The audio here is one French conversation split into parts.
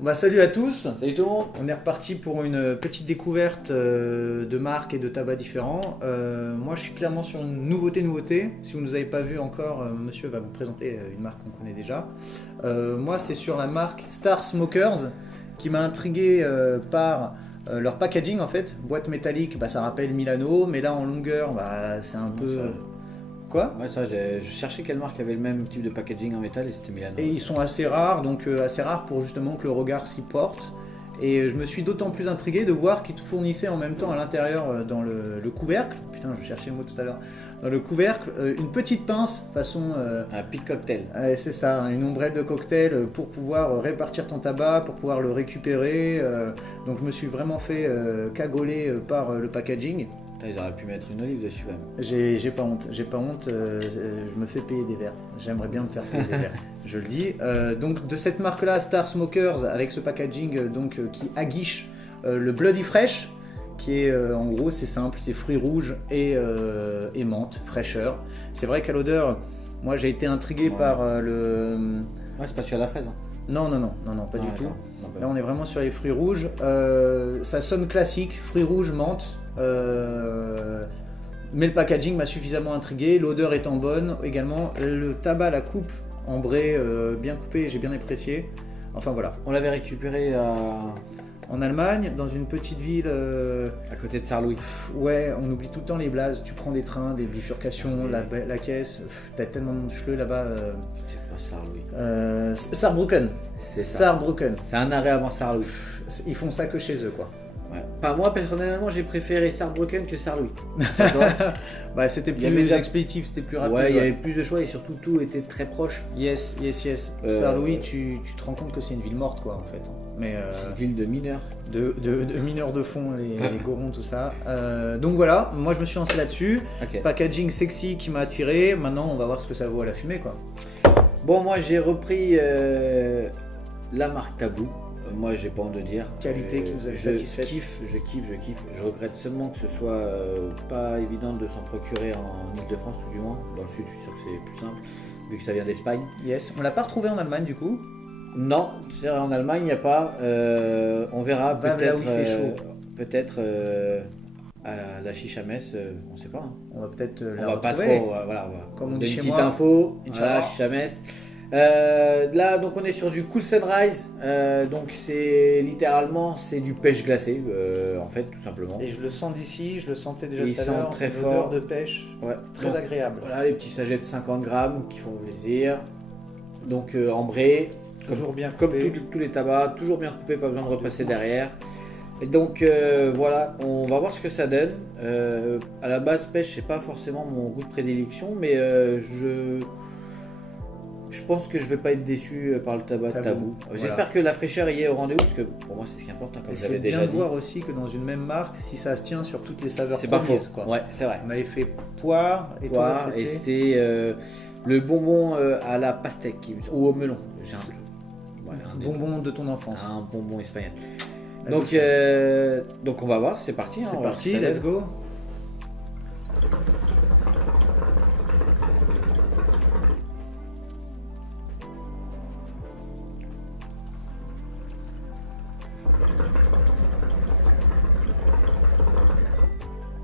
Bah, salut à tous. Salut tout le monde. On est reparti pour une petite découverte de marques et de tabacs différents. Moi, je suis clairement sur une nouveauté. Si vous ne nous avez pas vu encore, monsieur va vous présenter une marque qu'on connaît déjà. Moi, c'est sur la marque Star Smokers qui m'a intrigué par leur packaging en fait. Boîte métallique, bah, ça rappelle Milano, mais là en longueur, bah, c'est un peu... Quoi ? Ouais, ça, je cherchais quelle marque avait le même type de packaging en métal et c'était Milano. Et ils sont assez rares, donc assez rares pour justement que le regard s'y porte. Et je me suis d'autant plus intrigué de voir qu'ils te fournissaient en même temps à l'intérieur dans le couvercle. Putain, je cherchais le mot tout à l'heure. Dans le couvercle, une petite pince façon. Un pic cocktail. C'est ça, une ombrelle de cocktail pour pouvoir répartir ton tabac, pour pouvoir le récupérer. Donc je me suis vraiment fait cagoler par le packaging. Ils auraient pu mettre une olive dessus quand même. J'ai pas honte, je me fais payer des verres. J'aimerais bien me faire payer des verres, je le dis. Donc de cette marque-là, Star Smokers, avec ce packaging qui aguiche le Bloody Fresh, qui est en gros c'est simple, c'est fruits rouges et menthe, fraîcheur. C'est vrai qu'à l'odeur, moi j'ai été intrigué par le... Ouais, c'est pas celui à la fraise. Hein. Non, pas du tout. Là on est vraiment sur les fruits rouges. Ça sonne classique, fruits rouges, menthe. Mais le packaging m'a suffisamment intrigué, l'odeur étant bonne également, le tabac, la coupe ambrée, bien coupée, j'ai bien apprécié. Enfin voilà. On l'avait récupéré en Allemagne, dans une petite ville. À côté de Sarre-Louis. Ouais, on oublie tout le temps les blazes. Tu prends des trains, des bifurcations, la caisse. T'as tellement de chleux là-bas. C'est pas Sarre-Louis. Saarbrücken. C'est ça. Saarbrücken. C'est un arrêt avant Sarre-Louis. Ils font ça que chez eux, quoi. Ouais. Pas moi personnellement, j'ai préféré Saarbrücken que Sarre-Louis. Bah, c'était plus expéditif, c'était plus rapide. Ouais, il y avait plus de choix et surtout tout était très proche. Yes. Saarlouis, tu te rends compte que c'est une ville morte, quoi, en fait. Mais c'est une ville de mineurs. De mineurs de fond, les gorons, tout ça. Donc voilà, moi je me suis lancé là-dessus. Okay. Packaging sexy qui m'a attiré. Maintenant, on va voir ce que ça vaut à la fumée, quoi. Bon, moi j'ai repris la marque Tabou. Moi j'ai pas honte de dire. Qualité qui nous avait satisfait. Je kiffe. Je regrette seulement que ce soit pas évident de s'en procurer en Ile-de-France, tout du moins. Dans le sud, je suis sûr que c'est plus simple, vu que ça vient d'Espagne. Yes, on l'a pas retrouvé en Allemagne du coup. Non, c'est vrai, en Allemagne il n'y a pas. On verra peut-être à la Chicha-Messe, on sait pas. Hein. On va peut-être on va pas trop, voilà, comme on dit une chez petite moi, info, voilà, Chicha-Messe. Là donc on est sur du Cool Sunrise, donc c'est littéralement c'est du pêche glacé en fait tout simplement. Et je le sens d'ici, je le sentais déjà tout à l'heure, très fort de pêche, ouais. Très donc, agréable. Voilà les petits sachets de 50 grammes qui font plaisir, donc ambré, toujours bien comme coupé. tous les tabacs, toujours bien coupé, pas besoin de repasser derrière. Et donc voilà, on va voir ce que ça donne. À la base pêche c'est pas forcément mon goût de prédilection, mais je pense que je vais pas être déçu par le tabac Tabou. Voilà. J'espère que la fraîcheur y est au rendez-vous, parce que pour moi c'est ce qui importe, hein, comme je l'avais déjà dit. C'est bien de voir aussi que dans une même marque, si ça se tient sur toutes les saveurs c'est pas faux. Quoi. Ouais, c'est vrai. On avait fait poire et c'était le bonbon à la pastèque ou au melon. J'ai un bonbon de ton enfance. Un bonbon espagnol. Donc on va voir, c'est parti. C'est parti, let's go.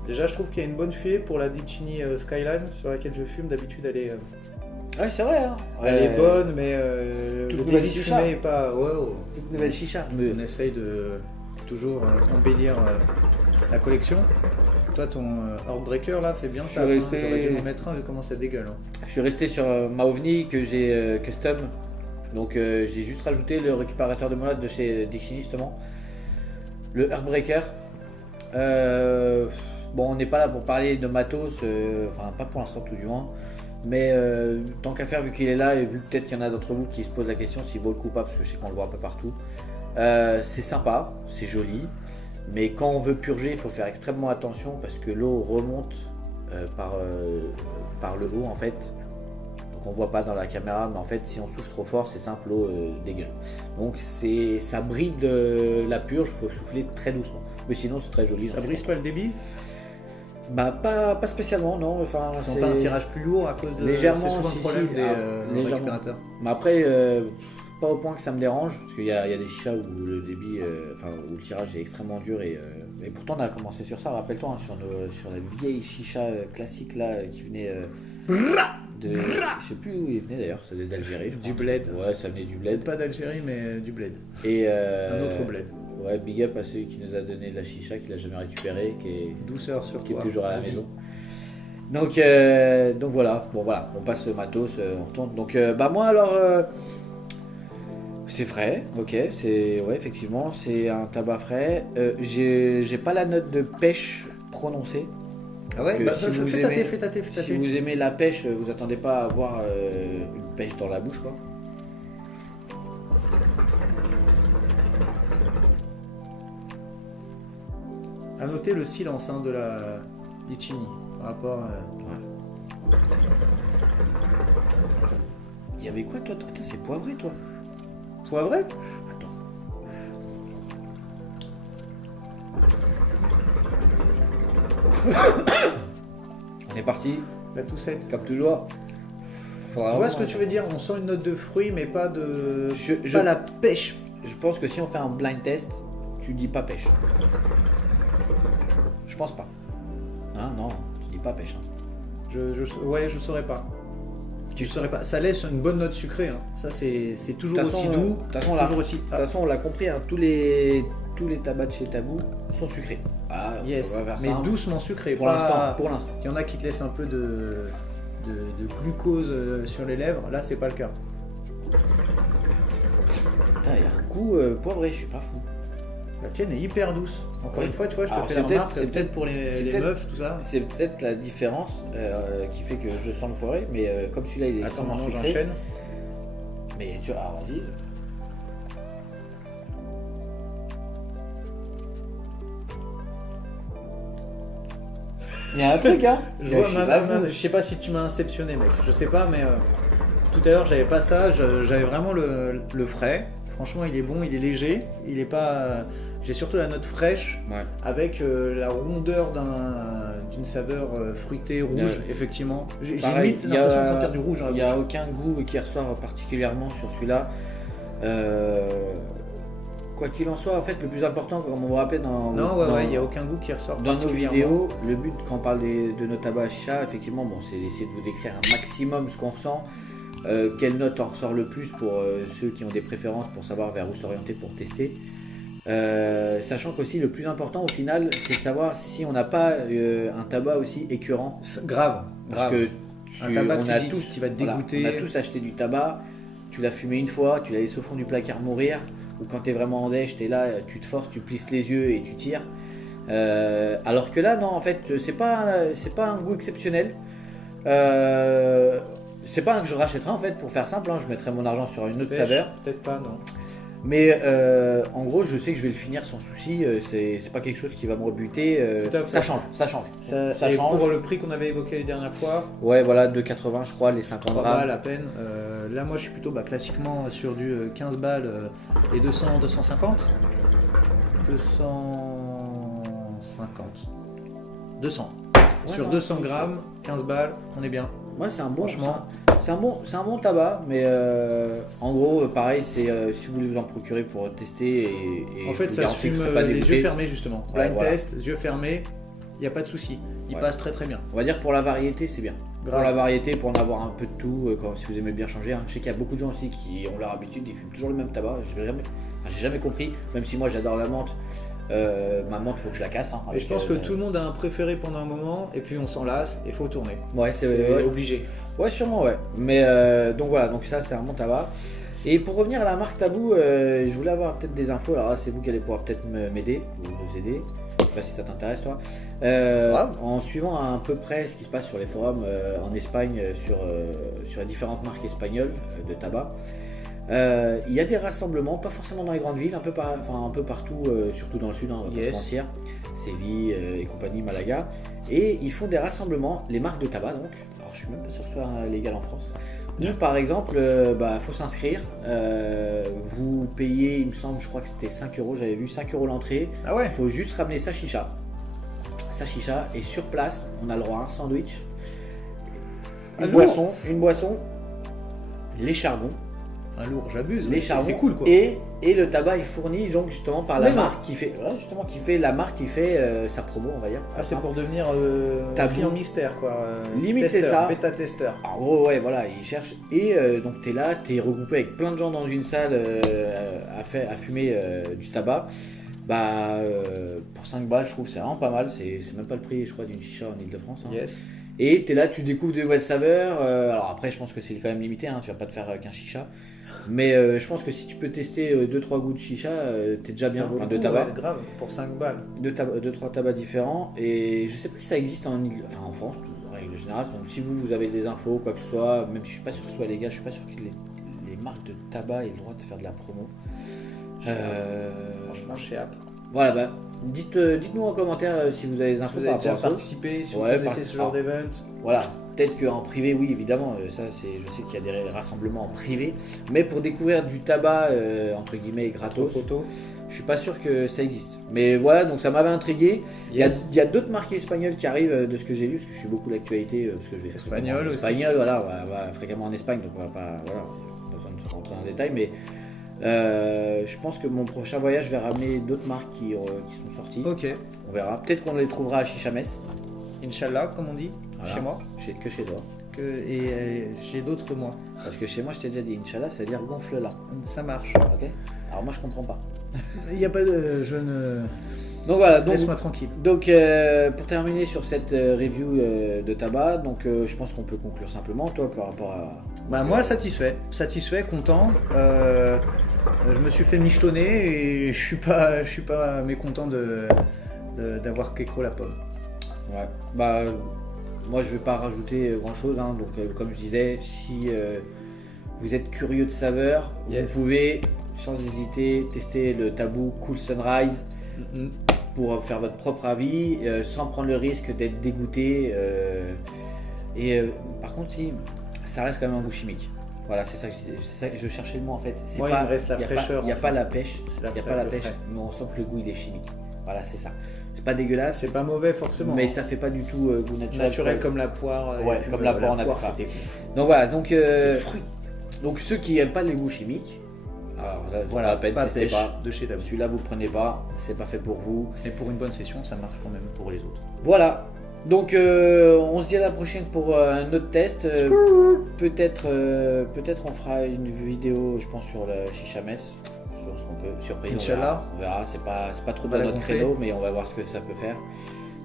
Déjà, je trouve qu'il y a une bonne fée pour la Dicini Skyline sur laquelle je fume. D'habitude, elle est. Ouais, c'est vrai. Hein. Elle est bonne, mais toute le nouvelle débit chicha. fumé est pas. Wow. Toute nouvelle chicha. On essaye de toujours embellir la collection. Toi, ton Heartbreaker là fait bien ça. J'aurais dû en mettre un vu comment ça dégueule. Hein. Je suis resté sur ma OVNI que j'ai custom. Donc j'ai juste rajouté le récupérateur de molade de chez Dicini justement. Le Heartbreaker. Bon, on n'est pas là pour parler de matos, enfin pas pour l'instant tout du moins, mais tant qu'à faire vu qu'il est là et vu peut-être qu'il y en a d'entre vous qui se posent la question s'il vaut le coup pas, parce que je sais qu'on le voit un peu partout, c'est sympa, c'est joli, mais quand on veut purger il faut faire extrêmement attention parce que l'eau remonte par le haut en fait, donc on voit pas dans la caméra, mais en fait si on souffle trop fort c'est simple, l'eau dégueule, donc ça bride la purge, il faut souffler très doucement, mais sinon c'est très joli. Ça brise pas le débit? Bah pas spécialement, non. Enfin, pas un tirage plus lourd à cause de légèrement, c'est souvent le problème des récupérateurs. Mais après, pas au point que ça me dérange, parce qu'il y a des chichas où le débit, où le tirage est extrêmement dur et pourtant on a commencé sur ça, rappelle-toi, hein, sur la vieille chicha classique là qui venait je sais plus où il venait d'ailleurs, ça venait d'Algérie. Du bled. Ouais, ça venait du bled. Pas d'Algérie, mais du bled. Et un autre bled. Ouais, big up à celui qui nous a donné de la chicha, qu'il a jamais récupéré, qui est douceur sur qui toi. est toujours à la maison. Donc voilà, on passe le matos, on retourne. Donc moi alors, c'est frais, ok, effectivement, c'est un tabac frais. J'ai pas la note de pêche prononcée. Ah ouais, fais tâter. Si vous aimez la pêche, vous attendez pas à avoir une pêche dans la bouche, quoi. À noter le silence de la Licini par rapport à... Ouais. Il y avait quoi toi? Attends, c'est poivré toi? Poivré? Attends. On est parti. La toussette. Comme toujours. Je vois ce que tu veux dire, on sent une note de fruits mais pas de... pas la pêche. Je pense que si on fait un blind test, tu dis pas pêche. Je pense pas. Hein, non, tu dis pas pêche. Hein. Je saurais pas. Tu saurais pas. Ça laisse une bonne note sucrée. Hein. Ça c'est toujours aussi doux. De toute façon, on l'a compris. Hein, tous les tabacs de chez Tabou sont sucrés. Ah, yes, mais ça, doucement sucrés. Pour l'instant. Il y en a qui te laissent un peu de glucose sur les lèvres. Là, c'est pas le cas. Putain, il y a un goût poivré. Je suis pas fou. La tienne est hyper douce. Encore une fois, tu vois, je te fais la remarque, c'est peut-être pour les meufs, tout ça. C'est peut-être la différence qui fait que je sens le poivré, mais comme celui-là, il est extrêmement sucré. J'enchaîne. Mais tu vois, alors vas-y. Il y a un truc, hein. Je sais pas si tu m'as inceptionné, mec. Je sais pas, mais tout à l'heure, j'avais pas ça. J'avais vraiment le frais. Franchement, il est bon, il est léger. Il est pas... J'ai surtout la note fraîche, ouais. Avec la rondeur d'une saveur fruitée rouge, ouais. Effectivement. J'ai limite l'impression de sentir du rouge. Il n'y a aucun goût qui ressort particulièrement sur celui-là. Quoi qu'il en soit, en fait, le plus important, comme on vous rappelait il n'y a aucun goût qui ressort. Dans nos vidéos, le but quand on parle de nos tabacs à chicha, effectivement, c'est d'essayer de vous décrire un maximum ce qu'on ressent. Quelle note en ressort le plus pour ceux qui ont des préférences pour savoir vers où s'orienter pour tester. Sachant qu'aussi le plus important au final c'est de savoir si on n'a pas un tabac aussi écœurant. Grave. Parce que un tabac qui va te dégoûter. On a tous acheté du tabac, tu l'as fumé une fois, tu l'as laissé au fond du placard mourir, ou quand tu es vraiment en déj, tu es là, tu te forces, tu plisses les yeux et tu tires. Alors que là non, en fait c'est pas un goût exceptionnel. C'est pas un que je rachèterai en fait, pour faire simple, hein, je mettrai mon argent sur une autre saveur. Peut-être pas, non. Mais en gros, je sais que je vais le finir sans souci. C'est pas quelque chose qui va me rebuter. Ça change. Ça change. Pour le prix qu'on avait évoqué la dernière fois. Ouais, voilà, 2,80 je crois, les 50 3 grammes. balles à peine. Là, moi, je suis plutôt classiquement sur du 15 balles et 200, 250. 250. 200. Ouais, sur 200 grammes, 15 balles, on est bien. Ouais, c'est un bon, c'est un bon tabac, mais en gros, pareil, c'est si vous voulez vous en procurer pour tester et en fait, ça se fume les yeux fermés justement. Blind test, yeux fermés, il n'y a pas de souci. Il passe très très bien. On va dire pour la variété, c'est bien. Pour la variété, pour en avoir un peu de tout, si vous aimez bien changer. Hein. Je sais qu'il y a beaucoup de gens aussi qui ont leur habitude, ils fument toujours le même tabac. J'ai jamais compris, même si moi j'adore la menthe. Ma menthe, faut que je la casse. Hein, et je pense que tout le monde a un préféré pendant un moment, et puis on s'en lasse, et faut tourner. Ouais, c'est obligé. Ouais, sûrement, ouais. Mais donc voilà, donc ça c'est un bon tabac. Et pour revenir à la marque Tabou, je voulais avoir peut-être des infos. Alors là, c'est vous qui allez pouvoir peut-être m'aider ou nous aider. Je sais pas si ça t'intéresse, toi. En suivant à peu près ce qui se passe sur les forums en Espagne, sur les différentes marques espagnoles de tabac. Il y a des rassemblements, pas forcément dans les grandes villes, un peu partout, surtout dans le sud, on va pas se mentir, Séville et compagnie, Malaga, et ils font des rassemblements, les marques de tabac donc, alors je suis même pas sûr que ce soit légal en France, où par exemple, faut s'inscrire, vous payez, il me semble, je crois que c'était 5 €, j'avais vu 5 € l'entrée, il faut juste ramener sa chicha, et sur place, on a le droit à un sandwich, une boisson, les charbons, Un lourd, j'abuse. les mais charbons. c'est cool quoi. Et le tabac est fourni donc justement par la Mais non. marque qui fait, la marque qui fait sa promo, on va dire. Ah, c'est pour devenir Tabou. client mystère quoi. Limite, Testeur, c'est ça. Bêta-testeur. En gros, ouais, voilà, ils cherchent. Et donc, tu es là, tu es regroupé avec plein de gens dans une salle à fumer du tabac. Bah, pour 5 balles, je trouve que c'est vraiment pas mal. C'est même pas le prix, je crois, d'une chicha en Ile-de-France. Hein. Yes. Et tu es là, tu découvres de nouvelles saveurs. Alors, après, je pense que c'est quand même limité, hein, tu vas pas te faire qu'un chicha. Mais je pense que si tu peux tester 2-3 goûts de chicha, t'es déjà bien. Ça vaut Enfin, le de coup, tabac. ouais, grave, pour 5 balles. 2-3 tabacs différents. Et je sais pas si ça existe en France, en règle générale. Donc si vous avez des infos, quoi que ce soit, même si je suis pas sûr que ce soit légal, je suis pas sûr que les marques de tabac aient le droit de faire de la promo. Franchement, chez App. Voilà, bah, dites-nous en commentaire si vous avez des Si infos vous par avez déjà rapport à ça. participé, si Ouais, vous connaissez ce genre d'event. Voilà, peut-être qu'en privé, oui, évidemment, ça c'est, je sais qu'il y a des rassemblements en privé, mais pour découvrir du tabac, entre guillemets, gratos, Photo. je suis pas sûr que ça existe. Mais voilà, donc ça m'avait intrigué. Yes. Il y a d'autres marques espagnoles qui arrivent de ce que j'ai lu, parce que je suis beaucoup l'actualité, parce que je vais Espagnol aussi. Espagnol, voilà, on va fréquemment en Espagne, donc on va pas, voilà, pas besoin de rentrer dans le détail, mais je pense que mon prochain voyage, je vais ramener d'autres marques qui sont sorties. Ok. On verra. Peut-être qu'on les trouvera à Chichames. Inch'Allah, comme on dit, Voilà. chez moi. Que chez toi. Et chez d'autres, moi. Parce que chez moi, je t'ai déjà dit, Inch'Allah, ça veut dire gonfle là. Ça marche. Ok. Alors moi, je comprends pas. Il n'y a pas de. Je ne. Donc voilà. Donc, Laisse-moi tranquille. donc pour terminer sur cette review de tabac, donc je pense qu'on peut conclure simplement, toi, par rapport à. Bah, moi, satisfait, content. Je me suis fait michetonner et je suis pas mécontent d'avoir Kekro la pomme. Ouais. Bah, moi, je vais pas rajouter grand chose. Hein. Donc, comme je disais, si vous êtes curieux de saveurs, Yes. vous pouvez sans hésiter tester le Tabou Cool Sunrise pour faire votre propre avis, sans prendre le risque d'être dégoûté. Par contre, si, ça reste quand même un goût chimique. Voilà, c'est ça que je cherchais le mot en fait. C'est Moi, pas, il me reste la fraîcheur. Il n'y a pas la pêche, C'est la il y a frais- pas la le pêche, frais. mais on sent que le goût il est chimique. Voilà, c'est ça. C'est pas dégueulasse, C'est pas mauvais forcément. mais ça fait pas du tout goût naturel. naturel comme la poire. Ouais, et puis comme la poire, on a poire, fait ça. c'était ouf. Donc voilà, donc, C'était le fruit. donc ceux qui n'aiment pas les goûts chimiques, alors là, Voilà, à peine, pas testez pêche pas. de chez Tabou. Celui-là, vous le prenez pas, c'est pas fait pour vous. Mais pour une bonne session, ça marche quand même pour les autres. Voilà. Donc on se dit à la prochaine pour un autre test. Peut-être on fera une vidéo, je pense, sur le Chichames. Sur ce qu'on peut. Surprise. Inch'Allah. On verra. C'est pas trop On va dans la notre gonfler. créneau, mais on va voir ce que ça peut faire.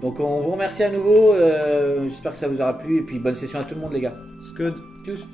Donc on vous remercie à nouveau. J'espère que ça vous aura plu. Et puis bonne session à tout le monde, les gars. Scud. Tchuss.